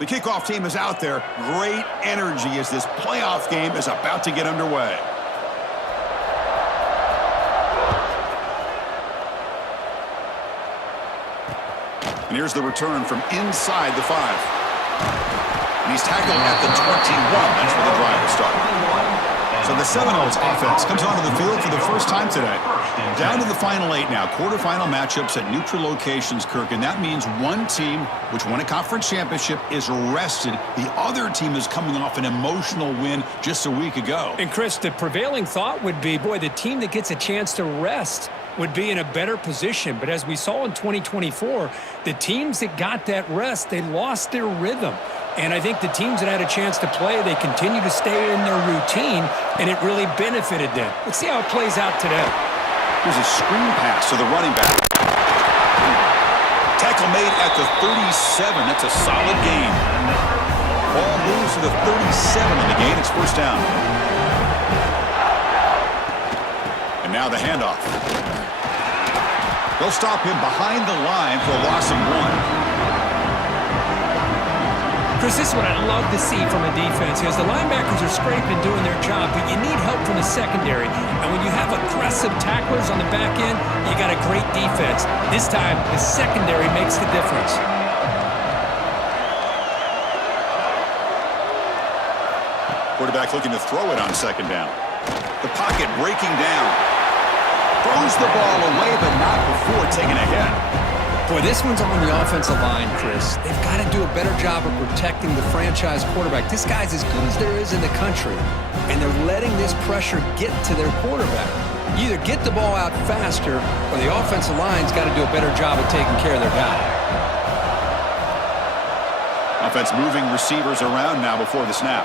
The kickoff team is out there. Great energy as this playoff game is about to get underway. And here's the return from inside the 5. And he's tackled at the 21. That's where the drive will start. So the Seminoles offense comes onto the field for the first time today. Down to the final 8 now. Quarterfinal matchups at neutral locations, Kirk. And that means one team, which won a conference championship, is rested. The other team is coming off an emotional win just a week ago. And, Chris, the prevailing thought would be, boy, the team that gets a chance to rest would be in a better position. But as we saw in 2024, the teams that got that rest, they lost their rhythm. And I think the teams that had a chance to play, they continue to stay in their routine, and it really benefited them. Let's see how it plays out today. Here's a screen pass to the running back. Tackle made at the 37. That's a solid gain. Ball moves to the 37 on the gain. It's first down. And now the handoff. They'll stop him behind the line for a loss of 1. Chris, this is what I love to see from a defense, is the linebackers are scraping, doing their job, but you need help from the secondary. And when you have aggressive tacklers on the back end, you got a great defense. This time, the secondary makes the difference. Quarterback looking to throw it on second down. The pocket breaking down. Throws the ball away, but not before taking a hit. Boy, this one's on the offensive line, Chris. They've got to do a better job of protecting the franchise quarterback. This guy's as good as there is in the country, and they're letting this pressure get to their quarterback. You either get the ball out faster, or the offensive line's got to do a better job of taking care of their guy. Offense moving receivers around now before the snap.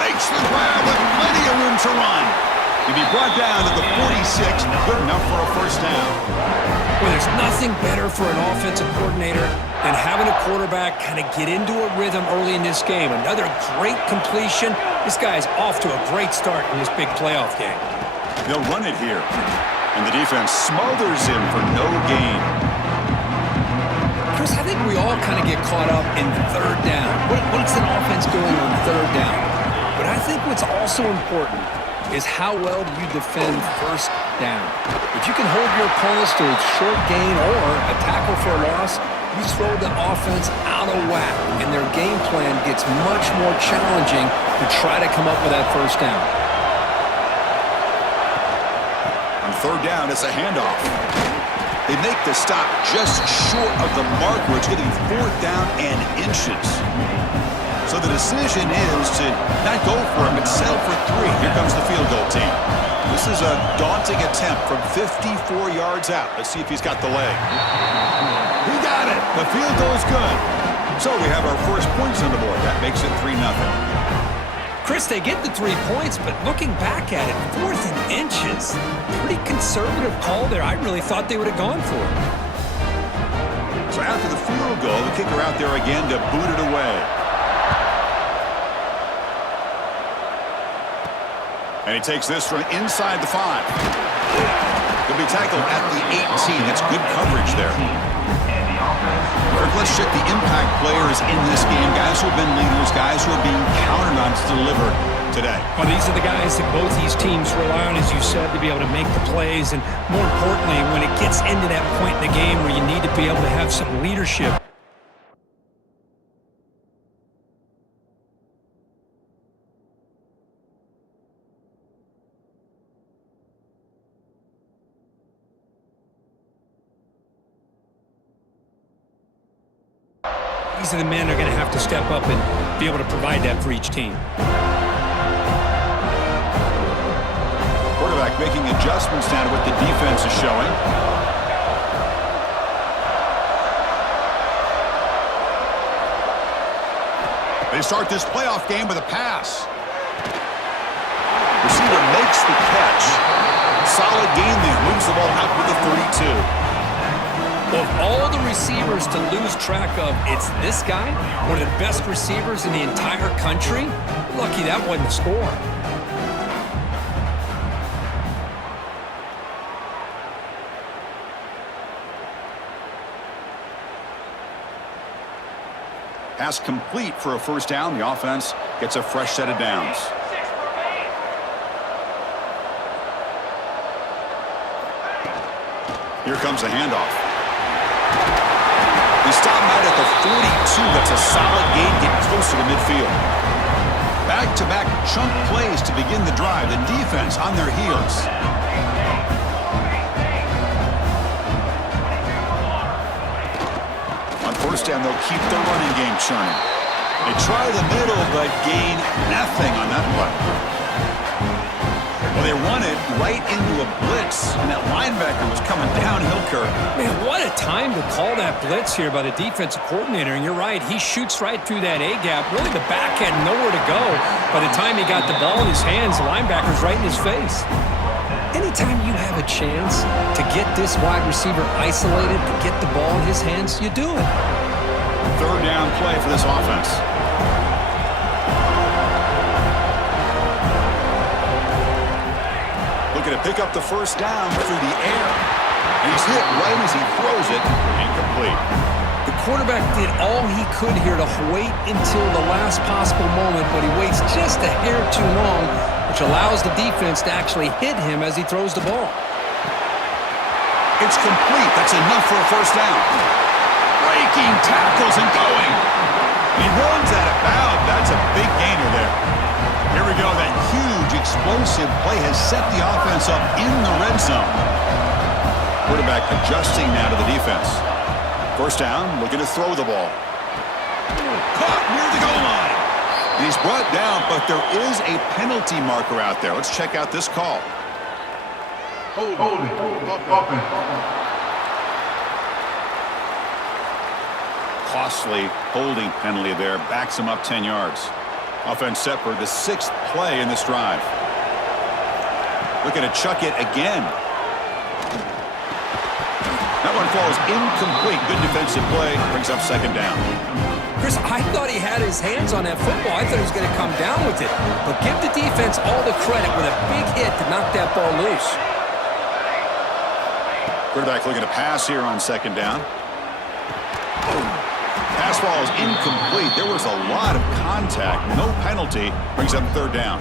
Makes the grab with plenty of room to run. He'll be brought down to the 46, good enough for a first down. Well, there's nothing better for an offensive coordinator than having a quarterback kind of get into a rhythm early in this game. Another great completion. This guy's off to a great start in this big playoff game. They'll run it here. And the defense smothers him for no gain. Chris, I think we all kind of get caught up in third down. What's an offense doing on third down? But I think what's also important is how well do you defend first down. If you can hold your opponents to a short gain or a tackle for a loss, you throw the offense out of whack, and their game plan gets much more challenging to try to come up with that first down. On third down, it's a handoff. They make the stop just short of the mark, where it's getting fourth down and inches. So the decision is to not go for it, but settle for 3. Here comes the field goal team. This is a daunting attempt from 54 yards out. Let's see if he's got the leg. He got it. The field goal's good. So we have our first points on the board. That makes it 3-0. Chris, they get the 3 points, but looking back at it, fourth and inches. Pretty conservative call there. I really thought they would have gone for it. So after the field goal, the kicker out there again to boot it away. And he takes this from inside the 5. He'll be tackled at the 18. That's good coverage there. Kirk, let's check the impact players in this game. Guys who have been leaders, guys who are being counted on to deliver today. Well, these are the guys that both these teams rely on, as you said, to be able to make the plays. And more importantly, when it gets into that point in the game where you need to be able to have some leadership. These are the men that are going to have to step up and be able to provide that for each team. Quarterback making adjustments down to what the defense is showing. They start this playoff game with a pass. Receiver makes the catch. Solid gain there. Moves the ball out with the 32. Of all the receivers to lose track of, it's this guy, one of the best receivers in the entire country. Lucky that wasn't the score. Pass complete for a first down. The offense gets a fresh set of downs. Here comes the handoff. He stopped out at the 42. That's a solid gain, getting closer to midfield. Back-to-back chunk plays to begin the drive. The defense on their heels. On first down, they'll keep their running game churning. They try the middle, but gain nothing on that play. Well, they run it right into a blitz, and that linebacker was coming downhill, Kirk. Man, what a time to call that blitz here by the defensive coordinator. And you're right, he shoots right through that A-gap. Really, the back had nowhere to go. By the time he got the ball in his hands, the linebacker's right in his face. Anytime you have a chance to get this wide receiver isolated, to get the ball in his hands, you do it. Third down play for this offense. Looking to pick up the first down through the air. And he's hit right as he throws it. Incomplete. The quarterback did all he could here to wait until the last possible moment, but he waits just a hair too long, which allows the defense to actually hit him as he throws the ball. It's complete. That's enough for a first down. Breaking tackles and going. He runs out of bounds. That's a big gainer there. Here we go. That huge explosive play has set the offense up in the red zone. Quarterback adjusting now to the defense. First down, looking to throw the ball. Caught near the goal line. He's brought down, but there is a penalty marker out there. Let's check out this call. Holding. Costly holding penalty there. Backs him up 10 yards. Offense set for the 6th play in this drive. Looking to chuck it again. That one falls incomplete. Good defensive play. Brings up second down. Chris, I thought he had his hands on that football. I thought he was going to come down with it. But give the defense all the credit with a big hit to knock that ball loose. Quarterback looking to pass here on second down. Pass ball is incomplete. There was a lot of contact. No penalty. Brings up third down.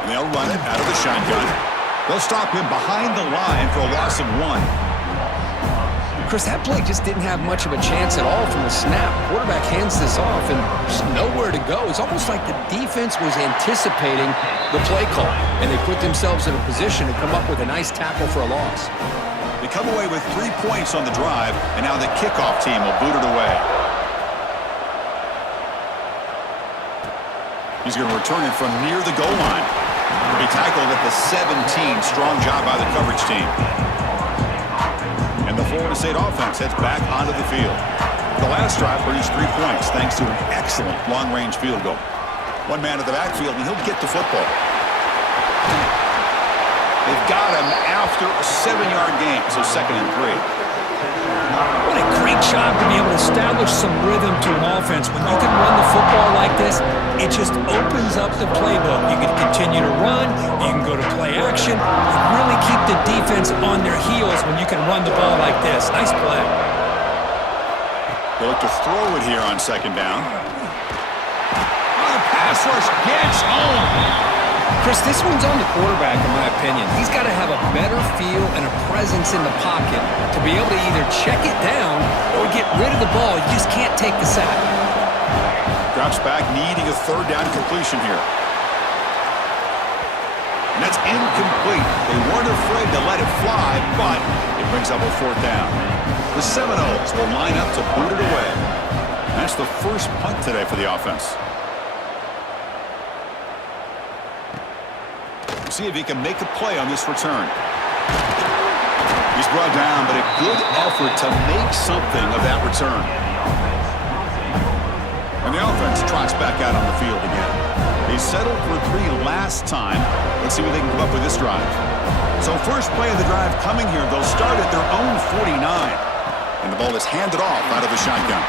And they'll run it out of the shotgun. They'll stop him behind the line for a loss of 1. Chris, that play just didn't have much of a chance at all from the snap. Quarterback hands this off and just nowhere to go. It's almost like the defense was anticipating the play call, and they put themselves in a position to come up with a nice tackle for a loss. They come away with 3 points on the drive, and now the kickoff team will boot it away. He's going to return it from near the goal line. He'll be tackled at the 17. Strong job by the coverage team. And the Florida State offense heads back onto the field. The last drive produced 3 points thanks to an excellent long-range field goal. One man at the backfield, and he'll get the football. They've got him after a 7-yard gain, so 2nd and 3. What a great job to be able to establish some rhythm to an offense. When you can run the football like this, it just opens up the playbook. You can continue to run, you can go to play action, and really keep the defense on their heels when you can run the ball like this. Nice play. They look to throw it here on second down. Oh, the pass rush gets home. Chris, this one's on the quarterback, in my opinion. He's got to have a better feel and a presence in the pocket to be able to either check it down or get rid of the ball. You just can't take the sack. Drops back, needing a third down completion here. And that's incomplete. They weren't afraid to let it fly, but it brings up a 4th down. The Seminoles will line up to boot it away. And that's the first punt today for the offense. See if he can make a play on this return. He's brought down, but a good effort to make something of that return. And the offense trots back out on the field again. They settled for 3 last time. Let's see what they can come up with this drive. So first play of the drive coming here. They'll start at their own 49. And the ball is handed off out of the shotgun.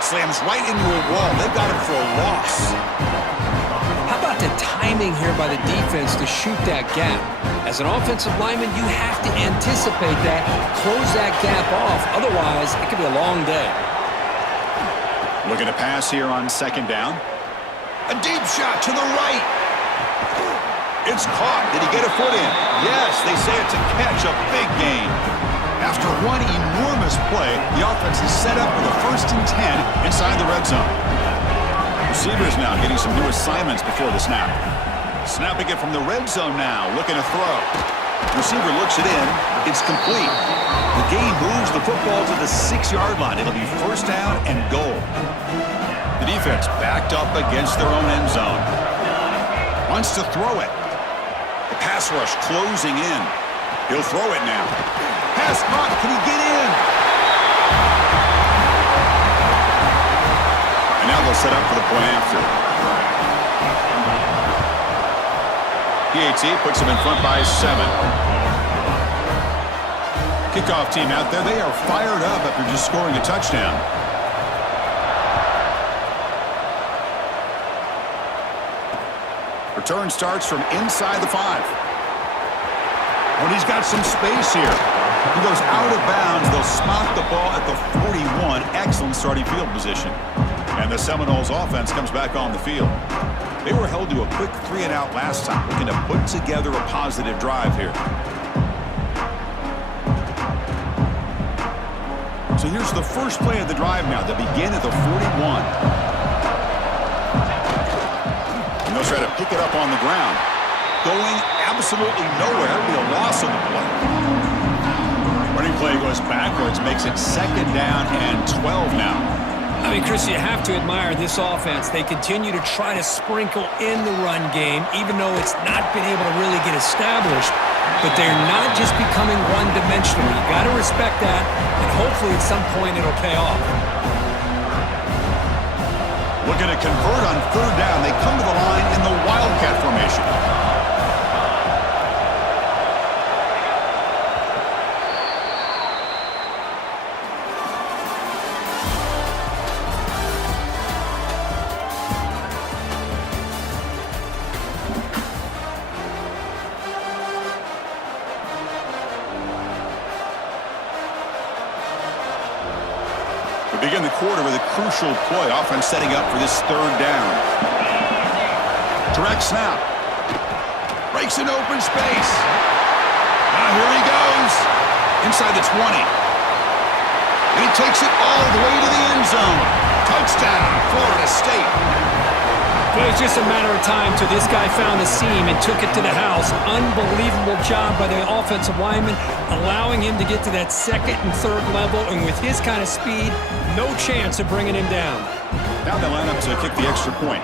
Slams right into a wall. They've got him for a loss. How about the time timing here by the defense to shoot that gap. As an offensive lineman, you have to anticipate that, close that gap off. Otherwise, it could be a long day. Looking to pass here on second down. A deep shot to the right. It's caught. Did he get a foot in? Yes, they say it's a catch, a big gain. After one enormous play, the offense is set up with a 1st and 10 inside the red zone. Receivers now getting some new assignments before the snap. Snapping it from the red zone now, looking to throw. Receiver looks it in. It's complete. The game moves the football to the 6-yard line. It'll be 1st down and goal. The defense backed up against their own end zone. Wants to throw it. The pass rush closing in. He'll throw it now. Pass caught. Can he get in? And now they'll set up for the point after. PAT puts him in front by 7. Kickoff team out there. They are fired up after just scoring a touchdown. Return starts from inside the 5. When he's got some space here. He goes out of bounds. They'll spot the ball at the 41. Excellent starting field position. And the Seminoles offense comes back on the field. They were held to a quick 3-and-out last time, looking to put together a positive drive here. So here's the first play of the drive now. They begin at the 41. And they'll try to pick it up on the ground. Going absolutely nowhere. It'll be a loss on the play. Running play goes backwards, makes it 2nd down and 12 now. I mean, Chris, you have to admire this offense. They continue to try to sprinkle in the run game, even though it's not been able to really get established. But they're not just becoming one-dimensional. You got to respect that, and hopefully at some point it'll pay off. Looking to convert on 3rd down. They come to the line in the Wildcat formation. Begin the quarter with a crucial play. Offense setting up for this 3rd down. Direct snap. Breaks an open space. Now here he goes. Inside the 20. And he takes it all the way to the end zone. Touchdown, Florida State. It was just a matter of time till this guy found a seam and took it to the house. Unbelievable job by the offensive lineman, allowing him to get to that 2nd and 3rd level. And with his kind of speed, no chance of bringing him down. Now they line up to kick the extra point.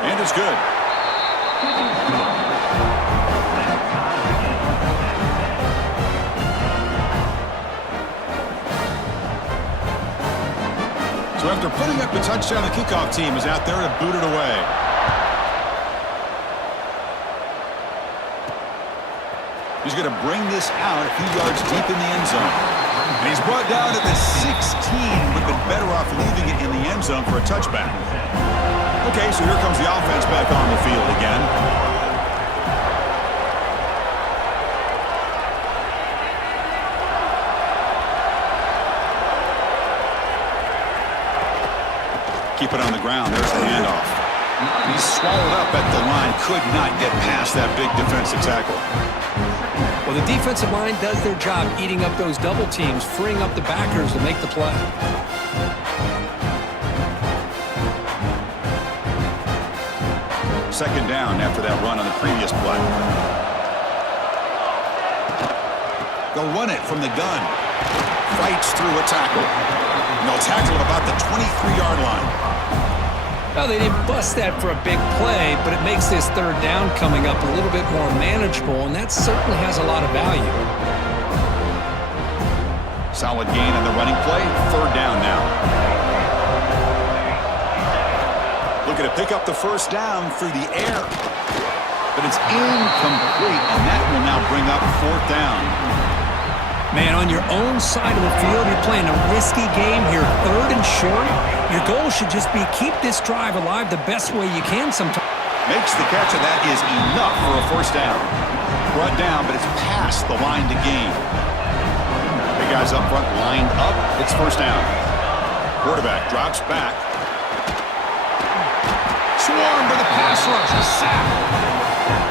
And it's good. So after putting up the touchdown, the kickoff team is out there to boot it away. He's going to bring this out a few yards deep in the end zone. And he's brought down at the 16. Would have been better off leaving it in the end zone for a touchback. Okay, so here comes the offense back on the field again. Keep it on the ground. There's the handoff. He's swallowed up at the line. Could not get past that big defensive tackle. Well, the defensive line does their job eating up those double teams, freeing up the backers to make the play. Second down after that run on the previous play. They'll run it from the gun. Fights through a tackle. And they'll tackle at about the 23-yard line. Well, they didn't bust that for a big play, but it makes this 3rd down coming up a little bit more manageable, and that certainly has a lot of value. Solid gain on the running play. 3rd down now. Looking to pick up the 1st down through the air. But it's incomplete, and that will now bring up 4th down. Man, on your own side of the field, you're playing a risky game here, 3rd and short. Your goal should just be keep this drive alive the best way you can sometimes. Makes the catch, and that is enough for a first down. Brought down, but it's past the line to gain. Big guys up front lined up. It's first down. Quarterback drops back. Swarmed by the pass rush. A sack.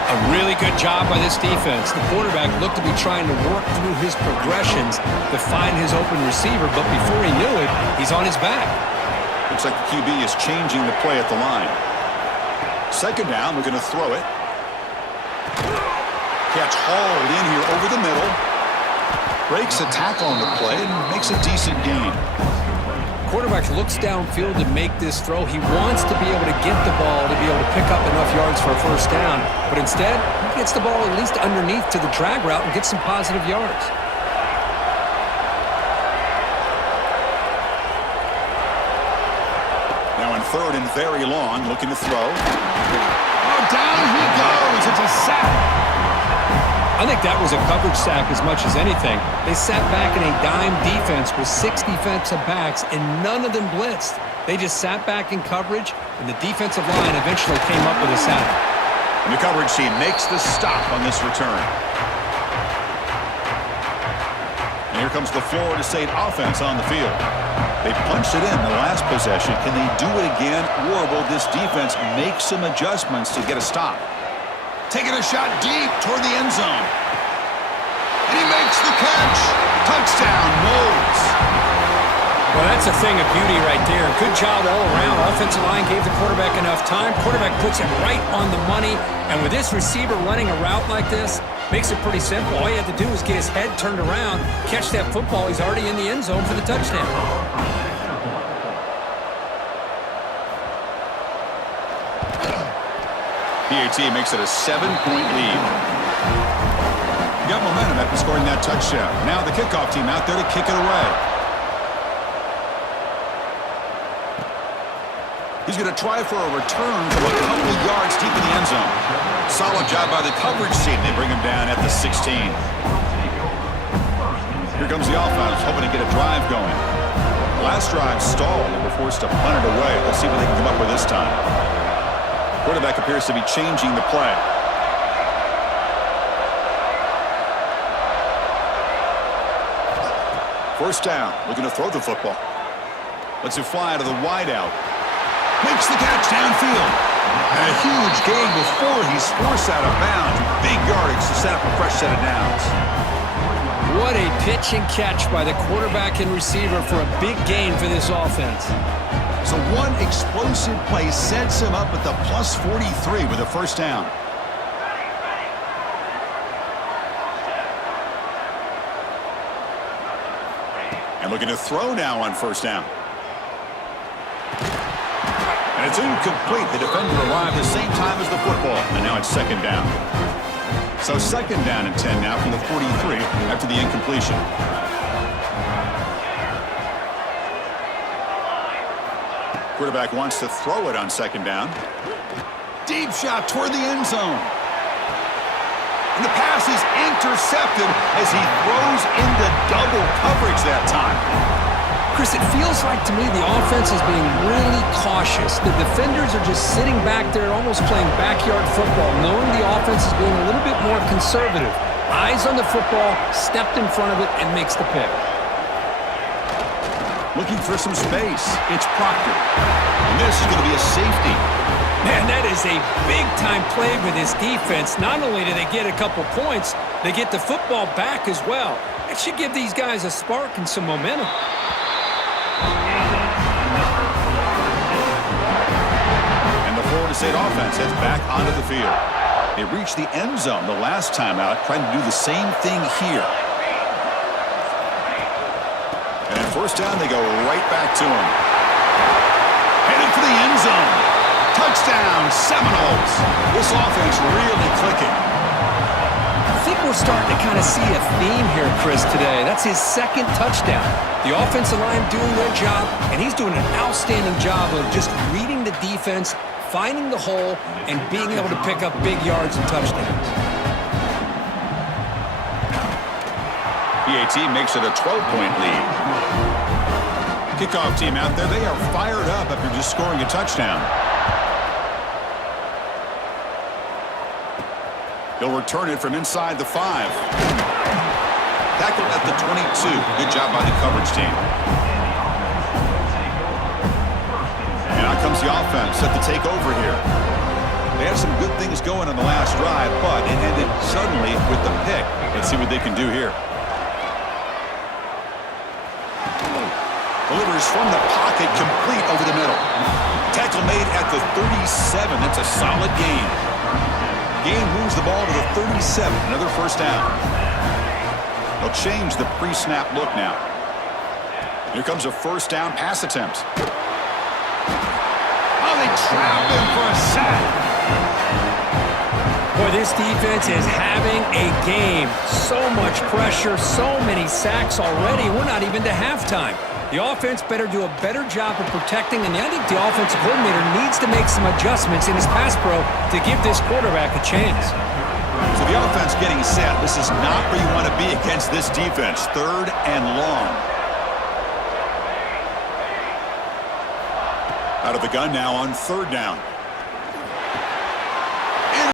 A really good job by this defense. The quarterback looked to be trying to work through his progressions to find his open receiver, but before he knew it, he's on his back. Looks like the QB is changing the play at the line. Second down, we're going to throw it. Catch hauled in here over the middle. Breaks a tackle on the play and makes a decent gain. Quarterback looks downfield to make this throw. He wants to be able to get the ball to be able to pick up enough yards for a first down. But instead, he gets the ball at least underneath to the drag route and gets some positive yards. Now in 3rd and very long, looking to throw. Oh, down he goes. It's a sack. I think that was a coverage sack as much as anything. They sat back in a dime defense with 6 defensive backs, and none of them blitzed. They just sat back in coverage, and the defensive line eventually came up with a sack. And the coverage team makes the stop on this return. And here comes the Florida State offense on the field. They punched it in the last possession. Can they do it again, or will this defense make some adjustments to get a stop? Taking a shot deep toward the end zone. And he makes the catch. Touchdown, Moles. Well, that's a thing of beauty right there. Good job all around. Offensive line gave the quarterback enough time. Quarterback puts it right on the money. And with this receiver running a route like this, makes it pretty simple. All you have to do is get his head turned around, catch that football. He's already in the end zone for the touchdown. PAT makes it a 7-point lead. Got momentum after scoring that touchdown. Now the kickoff team out there to kick it away. He's going to try for a return from a couple of yards deep in the end zone. Solid job by the coverage team. They bring him down at the 16. Here comes the offense, hoping to get a drive going. Last drive stalled and were forced to punt it away. Let's see what they can come up with this time. Quarterback appears to be changing the play. First down, looking to throw the football. Lets it fly to the wideout. Makes the catch downfield. And a huge gain before he's forced out of bounds. Big yardage to set up a fresh set of downs. What a pitch and catch by the quarterback and receiver for a big gain for this offense. So one explosive play sets him up at the plus 43 with a first down. And looking to throw now on first down. And it's incomplete. The defender arrived the same time as the football. And now it's second down. So second down and 10 now from the 43 after the incompletion. Quarterback wants to throw it on second down. Deep shot toward the end zone. And the pass is intercepted as he throws into double coverage that time. Chris, it feels like to me the offense is being really cautious. The defenders are just sitting back there almost playing backyard football, knowing the offense is being a little bit more conservative. Eyes on the football, stepped in front of it, and makes the pick. Looking for some space. It's Proctor. And this is going to be a safety. Man, that is a big-time play with this defense. Not only do they get a couple points, they get the football back as well. It should give these guys a spark and some momentum. And the Florida State offense heads back onto the field. They reached the end zone the last time out, trying to do the same thing here. And at first down, they go right back to him. Headed for the end zone. Touchdown, Seminoles. This offense really clicking. I think we're starting to kind of see a theme here, Chris, today. That's his second touchdown. The offensive line doing their job, and he's doing an outstanding job of just reading the defense, finding the hole, and being able to pick up big yards and touchdowns. PAT makes it a 12-point lead. Kickoff team out there, they are fired up after just scoring a touchdown. He'll return it from inside the 5. Tackled at the 22. Good job by the coverage team. And out comes the offense set to take over here. They had some good things going on the last drive, but it ended suddenly with the pick. Let's see what they can do here. Delivers from the pocket, complete over the middle. Tackle made at the 37. That's a solid gain. Gain moves the ball to the 37. Another first down. They'll change the pre-snap look now. Here comes a first down pass attempt. Oh, they trap him for a sack. Boy, this defense is having a game. So much pressure, so many sacks already. We're not even to halftime. The offense better do a better job of protecting, and I think the offensive coordinator needs to make some adjustments in his pass pro to give this quarterback a chance. So the offense getting set. This is not where you want to be against this defense. 3rd and long. Out of the gun now on 3rd down.